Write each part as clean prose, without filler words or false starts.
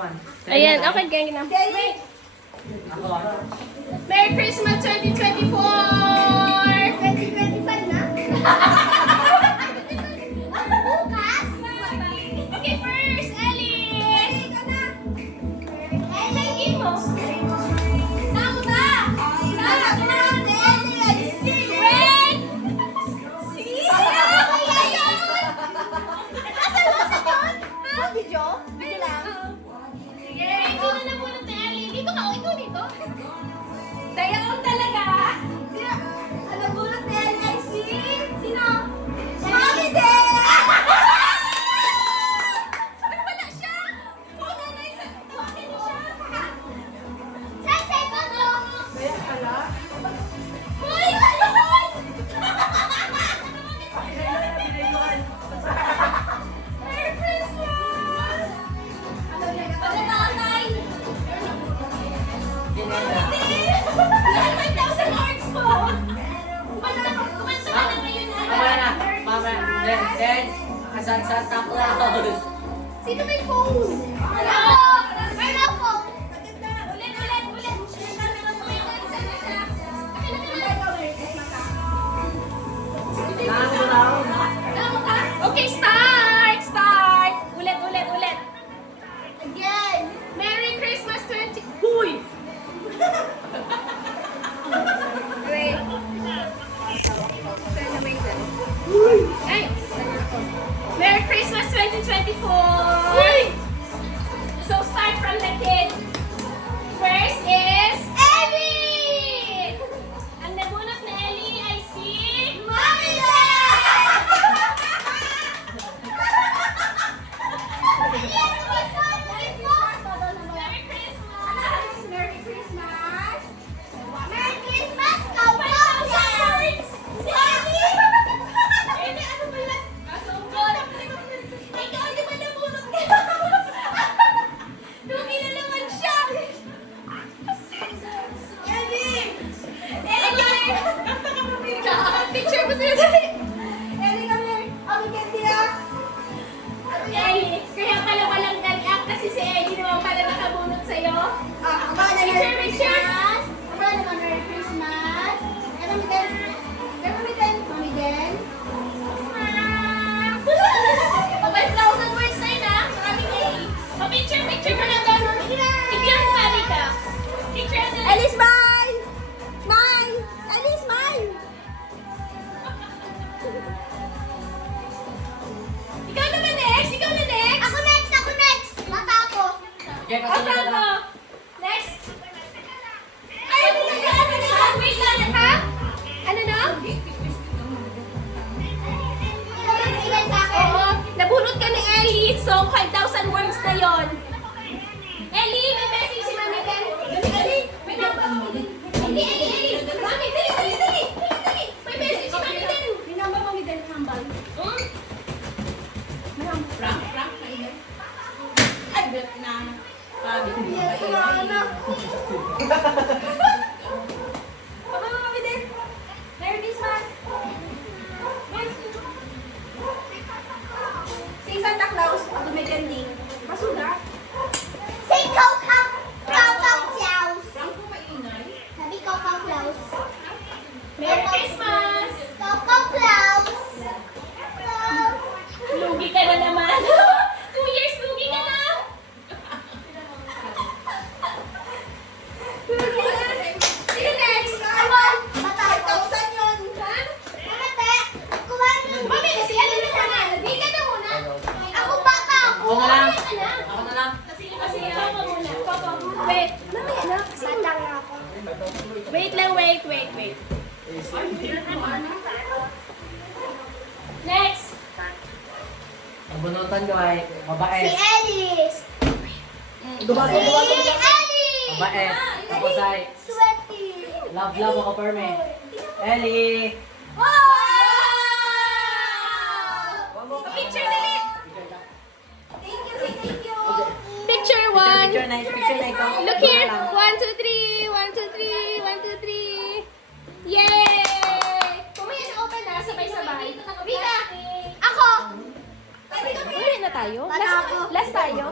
naman. Ayan, okay, ganyan na. Wait. Ako. Merry Christmas 2024! 2025 na? Bukas? Okay, first, Ellie! Ka na. Ellie mo. Ako ba? Ako na. Ellie, I see. Wait! See? Kaya yun. Nakasalusan yun? Ha? Video? Video lang? Sige, ikaw na namunod na, Ellie. Dito ka, o ikaw dito. Dayaon talaga. Ano gulat ni Ellie, I see? Sino? Mami din! Wala siya. Kung nanay sa tawagin mo siya. Saan sa ito? Kaya pala. Hoy! Hoy! Merry Christmas! Ano tatay? Lahat 5,000 hearts po! Kumanta ka na ngayon, Mamaya na. Mamaya. Then, asan sa top house. Sino may phone? Wala po. Ulit! Okay, start! Ulit! Again. Merry Christmas 20... Huy! Wait. Ay! Merry Christmas 2024! So start from the kid. First is Ellie! Ang nabunot na Ellie ay si... Mami Merry Christmas! Merry Christmas! Merry Christmas! Go, go, Words! Si Ellie! Ellie, ano ba yan? Ikaw, di ba nabunot ka? Lugi na naman siya! Ellie! Ellie! Picture mo sila dali! Ellie, come here. I'll get here. Ellie, kaya pala walang react kasi si Ellie naman pala nakabunot sa'yo. Aba na Picture, Merry picture. Christmas. Aba naman Merry Christmas. Mami din. Mami din. Mami din. 5,000 words na yun ah. Maraming Ellie. Picture mo lang doon. Picture mo pari ka. Picture mo. Ellie, smile! Smile! Ellie, smile! Ikaw naman next. Ikaw na next. Ako next! Ako next! Mata ako. Okay, O, pasunod na Franco. lang. Next. Ay, ano na yan? Ano na? Wait lang, ha? Ano na? Ilan sa akin? Oo. Nabunot ka ni Ellie. So, 5,000 words na yon. Ellie, may message si Mami Ken. Ellie, may Ellie. Mami, dali. May message si Mami Ken. Minamba Mami din, hambal. Hmm? Frank na ilan? Ay, bet na. Sabi ko ba Papa, Mami din. Merry Christmas. Si Santa Claus, ako may kandi. Masuga. Say Coco Claus. Franco maingay. Sabi Coco Claus. Merry Christmas. Coco Claus. Lugi ka na naman. 2 years lugi ka na. Sino next? Ewan. Bata. 5,000 yun. Ha? Mamate. Kumain mo. Mami, si Ellie na muna. Lugi ka na muna. Ako bata ako. Ako na lang. Mamaya ka na. Ako na lang. Kasi Papa muna. Papa. Wait. Mami, anak. Bata nga ako. Wait lang, wait. Next. Ang bunutan ko ay babae. Si Ellie. Babae. Si Ellie. Babae. Tapos ay Sweaty. love ako perme. Ellie. Wow! Picture dali. Thank you. Picture one. Picture na ikaw. Look here. 1, 2, 3. 1, 2, 3. 1, 2, 3. Yay! Kumaya na open na. Sabay-sabay. Vika. Ako. Uwi na tayo? Wala ako. Last tayo?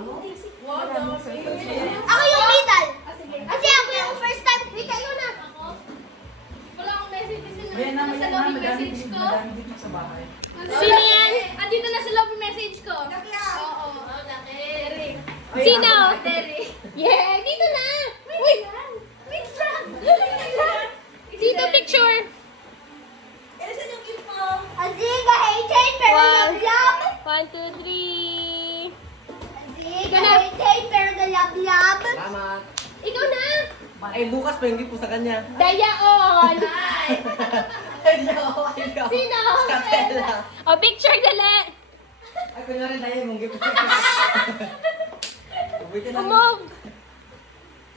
sa bahay. Sino yan? Andito na sa lobby message ko. Oo. Sino? Yeah, dito na. Uy! Wait lang. Dito picture. Ilisan yung gift mo. Aziga, hated, pero Wow. love-love. 1, 2, 3. Aziga, hated, pero love-love. Salamat. Ikaw na. Eh, bukas pa yung gift ko sa kanya. Dayaon. Hello, hello. Sino? Sa tela. O, picture dali. Ay, kunyari tayo mong gift. Uwi ka na. Umog.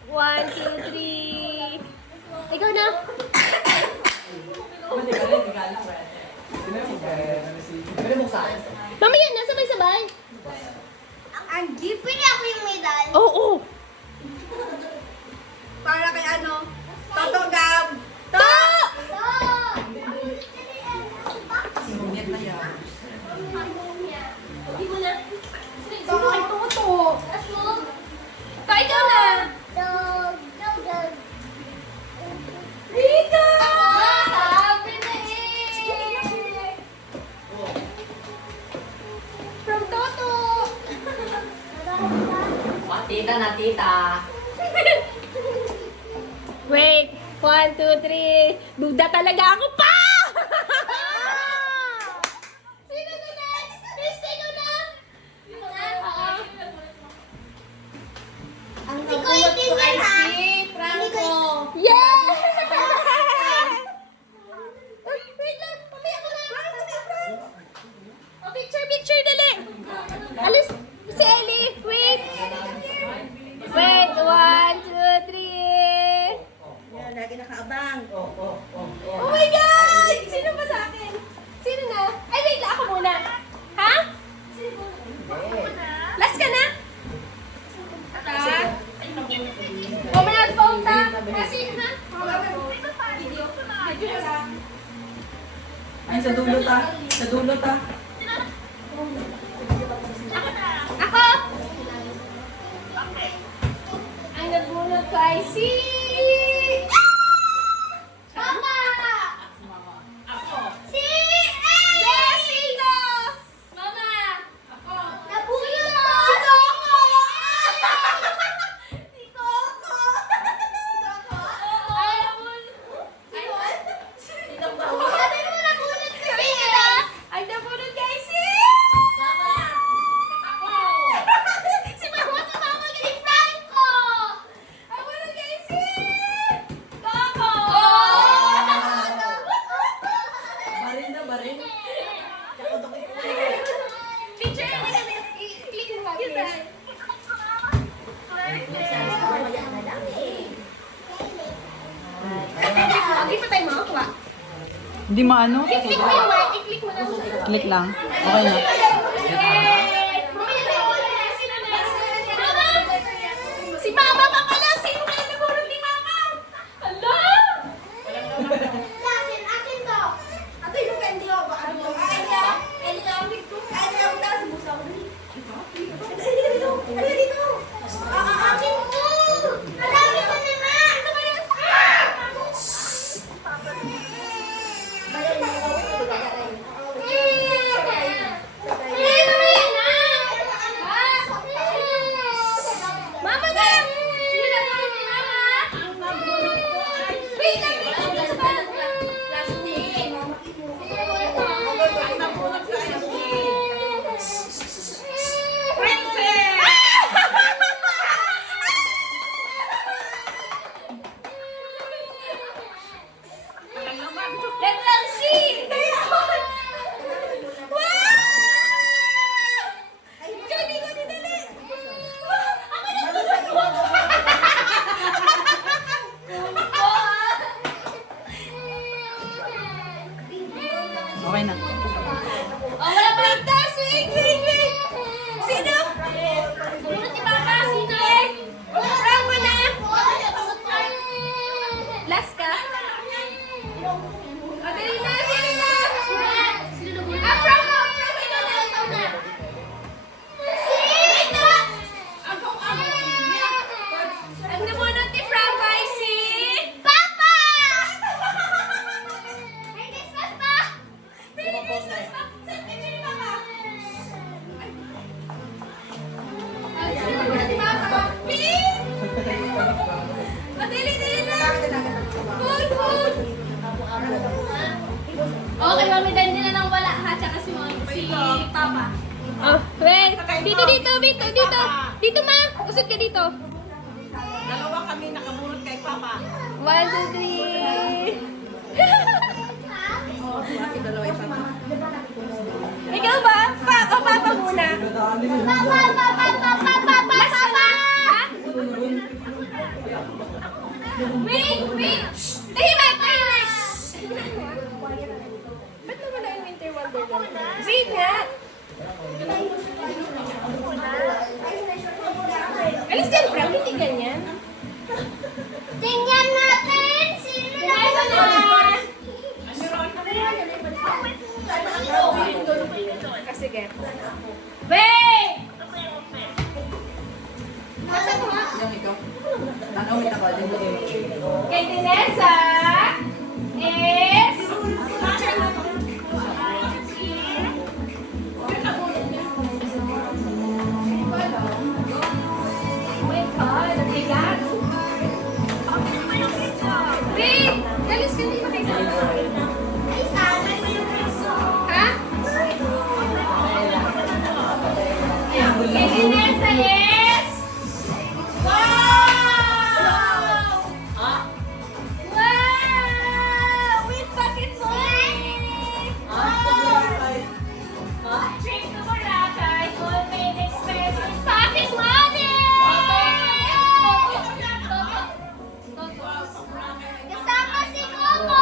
1, 2, 3. Ikaw na. Hindi ka rin, regalo ko. Pwede mo sa akin. Mamaya na, sabay-sabay. Ang gift, pwede ako yung medal. Oo. Para kay ano? Toto Gab. To! Sinunyan na yan. Hindi mo na. Toto kay Toto. To, ikaw na. Rika! Sabi na eh! From Toto! Tita na, tita. Wait. 1, 2, 3. Duda talaga ako pa! Sino na next? Sino na? Oo. Hindi ko itingan ha! Franco! Yeah! Uy, wait lang. Mamaya ko na. O, picture, dali. Alis. Si Ellie. Wait. Wait. 1, 2, 3. Yan, lagi nakaabang. Oh my God! Sino ba sa akin? Sino na? Ay, wait lang. Ako muna. Ha? Last ka na? O, may nag-phone ta. Kasi, ha? Video. Video lang. Ay, sa dulo ta. Sa dulo ta. Ako! Ang nagbunod ko ay si... Mama! Si Jessica! Mama! Nabulot ko! Si Coco! Si Coco! Ay, nabunod. Sabi mo nabulot ko siya! Ang nabunod kay si... Si Mama Si Franco! Ang nabunod kay si... Coco! Barin na, barin. Picture mo na. I-click mo ba, please? Okay pa tayo makakuha. Hindi maano? I-click mo yung mic. I-click mo na. Click lang. Okay na. Sino next? Mama! Si Mama pa pala! Sino kaya nabulog ni Mama? Hala! Akin to! Ato yung candy ko ba? Ano to? Ay, niya! Ay, niya! Ay, niya! Ang taas mo sa akin. Ay, dito! Ay, dito! Akin to! Marami ko naman! Ano ba yan? Bayan mo. Ay, mamaya! Papa. Oh, wait. Dito. Dito, ma. Usod ka dito. Dalawa kami nakabulot kay Papa. 1, 2, 3. Ikaw ba? Papa muna. Wait! Tahimik! Ba't nawala yung Winter Wonderland? Wait nga! Alis din, Frank. Hindi ganyan. Tingnan natin sino na Nasa na! Sige. Wait! Nasa ko nga. Tanongin ako, din mo Kay Teresa is... Wait, nabigat. Wait! Galis ka, hindi ba kayo sama? Ay, sana yung reso. Ha? Kay Teresa is... Wow! Ah? Wow! With pocket money! Trip to Boracay, all paid expense with pocket money! Kasama si Coco.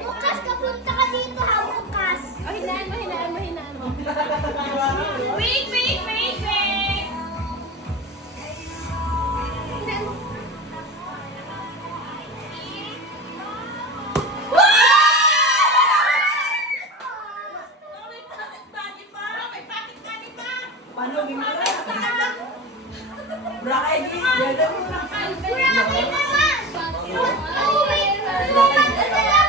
Bukas kapunta ka dito ha, bukas. Oh, hinaan mo. Wait! Hinaan mo. Paano gimana? Brakay di. Kuya, akin naman. Oh, wait. Bukas ka na lang.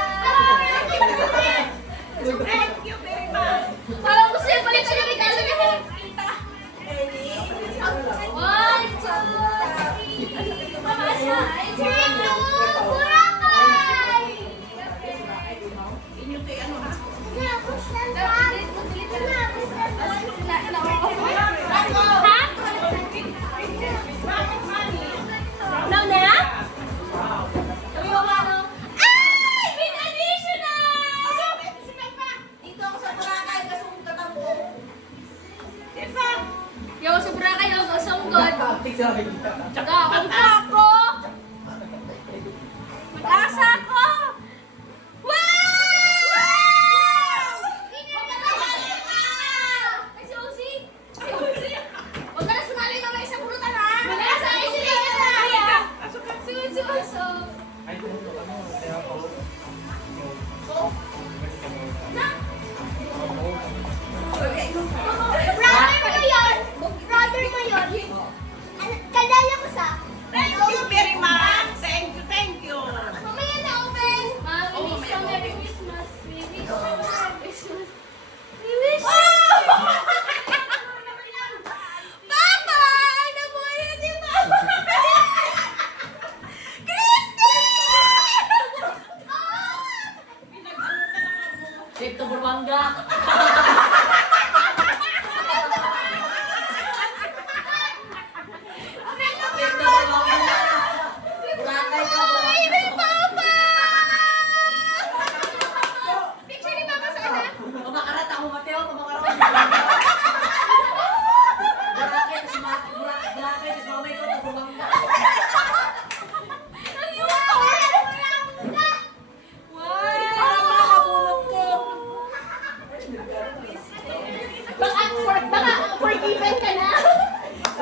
Thank you very much. Parang gusto yung balik sa gabi kasi kami. One, two, three. Trip to Boracay. Inyo tayo ano ha? Tapos na lang. Tapos na lang. Ha? Now na? Ay! With additional! Dito ako sa Boracay, kasong tatampo. Yo, sobra kayo. Sunggod. Taktik sabi niya. Tsaka, ako! Mag-asa ako! Wow! Ay, si Ozzy! Huwag ka na sumali na may isang pulutan, ha? Mag-asa kayo sila na! Suso! Brother mo yun. Brother mo yun. Kadala ko sa... Thank you very much. Thank you. Mamaya na open. Mom, we wish you Merry Christmas. We wish you Merry Christmas. We wish Papa! Ano mo yun, di ba? Trip to Buruanga. Trip to Buruanga. Burakay ka, Buruanga. Picture ni Papa sana. Kumakarat ako, Mateo. Kumakarat. Burakay, tas mamay ko, Buruanga. Ang yun! Baka forgiven ka na.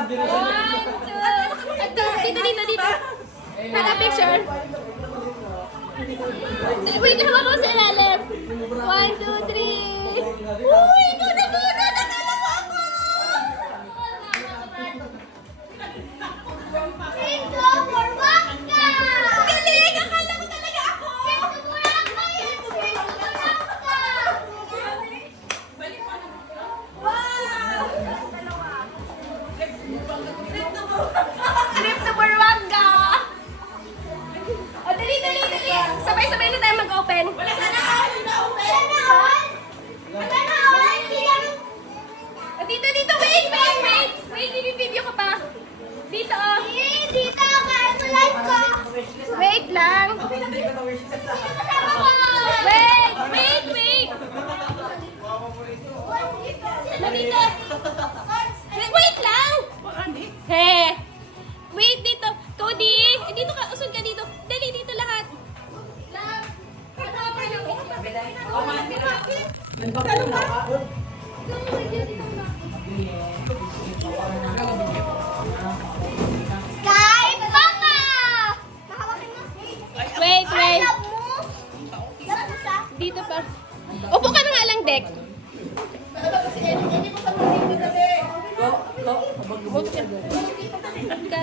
One, two. Dito. Taka picture. Wait, hawak mo sa ilalim. 1, 2, 3. Uy, ikaw na muna. Nakala mo ako. Dito, Boracay. Galing! Akala mo talaga ako. Dito, Boracay. Dito, Trip to Buruanga! O, dali! Sabay-sabay na tayo mag-open. Sana all. Wait, bibibideo ko pa. Dito, oh. Dito, kahit sa live ko. Wait lang. Wait. Nandito. Wait lang. He. Wait dito. Cody, dito ka. Usod ka dito. Dali dito lahat. Kahit pa ka! Mahawakin mo. Wait. Love mo. Love mo siya. Dito pa. Upo ka na nga lang, Dek. Ka.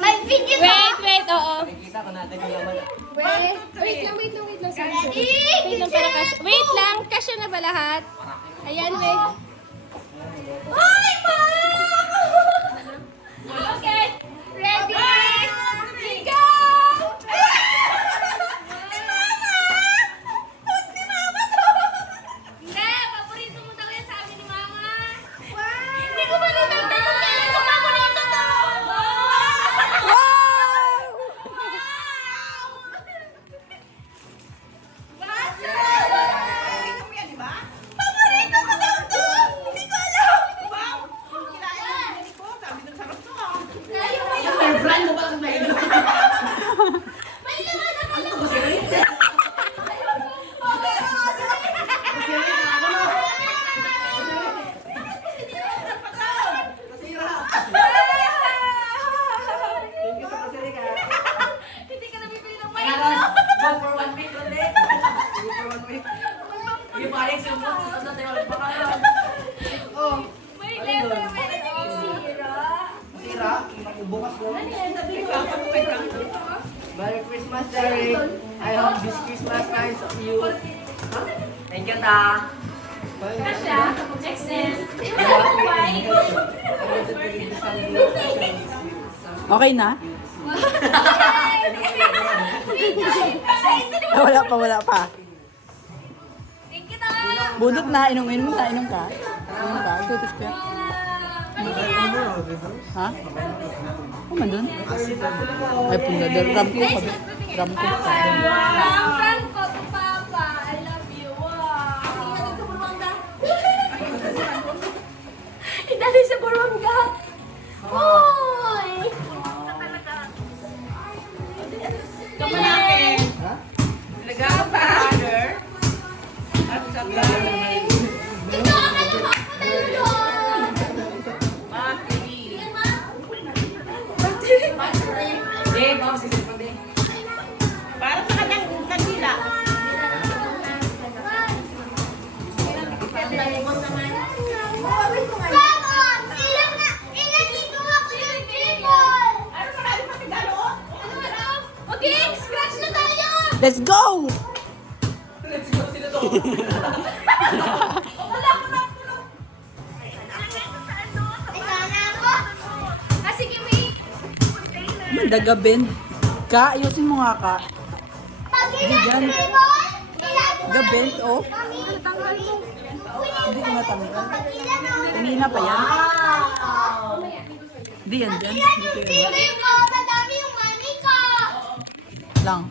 May video ka. Wait, oo. Kita ko natin yung laman. Wait lang. Sorry. Wait lang para kasya. Wait lang, kasya na ba lahat? Ayan, wait. Ay, ma! Okay, ready? Go! Hindi, paborito mo daw yan sa amin ni Mama. Hindi ko ma-remember kung kailan ko paborito to. Paborito mo yan, di ba? Paborito ko daw to! Hindi ko alam! Wow! Kinain ko, sabi ng sarap to ah. Brand mo ba ang nainom? Hindi ka nabibili ng Go for 1 week ulit. Go for 1 week. Hindi pa rin sumot. Susunod tayo ulit. Baka naman. Oh. May letter, may sira. Sira. Bukas mo. Merry Christmas, Derek. I hope this Christmas nice of you. Thank you, Ta. Kasya, Jackson. Okay na? Wala pa. Thank you, Ta. Budot na, inom ka. Inom ka? Tutos ka? Ha? Oh, mandun? Ay, punador. Ram ko. Ang friend ko to Papa. I love you. Wow. Idali sa Burwanga. Hoy! Kamalaki. Nagkakaroon pa order. At saka, Ito, akin na ba? Dalawa. Dave, ako sisipag din. para sa kanyang kanila. Ilan dito ako yung table? Ano marami pa regalo? Okay, scratch na tayo! Let's go! Ah, sige, May. Dagabin. Ka, ayusin mo nga ka. Diyan. Gabent, oh. Hindi ko natanggal. Kanina pa yan. Hindi yan dyan. Dito yan. Madami yung money ko. Lang.